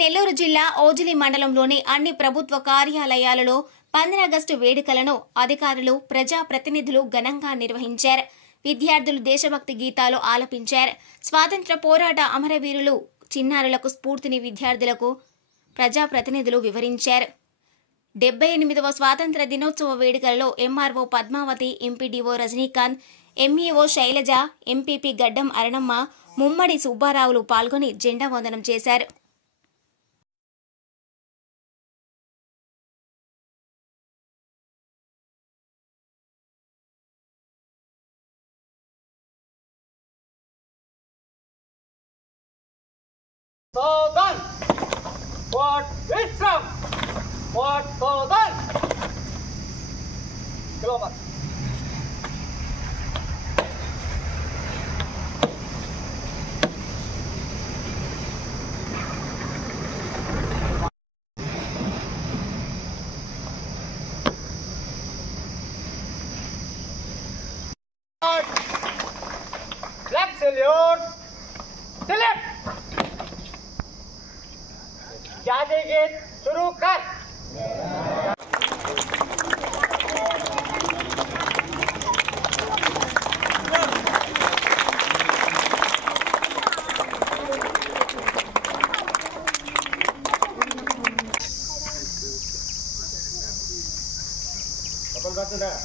నెల్లూరు జిల్లా ఓజిలి మండలంలోని అన్ని ప్రభుత్వ కార్యాలయాలలో 15 ఆగస్టు వేడుకలను అధికారులు, ప్రజాప్రతినిధులు ఘనంగా నిర్వహించారు. విద్యార్థులు దేశభక్తి గీతాలు ఆలపించారు. స్వాతంత్ర్య పోరాట అమరవీరులు చిన్నారులకు స్ఫూర్తిని విద్యార్థులకు ప్రజాప్రతినిధులు వివరించారు. 78వ స్వాతంత్ర్య దినోత్సవ వేడుకలలో MRO Padmavati, MPDO Rajinikanth, MEO Shailaja, MPP Gaddam Aranamma, Mummadi సుబ్బారావులు పాల్గొని జెండా వందనం చేశారు. Southern, what Islam, what Southern, Global. Black salute, select. जाति गीत शुरू कर। सफल करते हैं।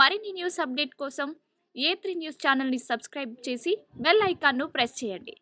మరిన్ని న్యూస్ అప్డేట్ కోసం A3 న్యూస్ ఛానల్ని సబ్స్క్రైబ్ చేసి బెల్ ఐకాన్ను ప్రెస్ చేయండి.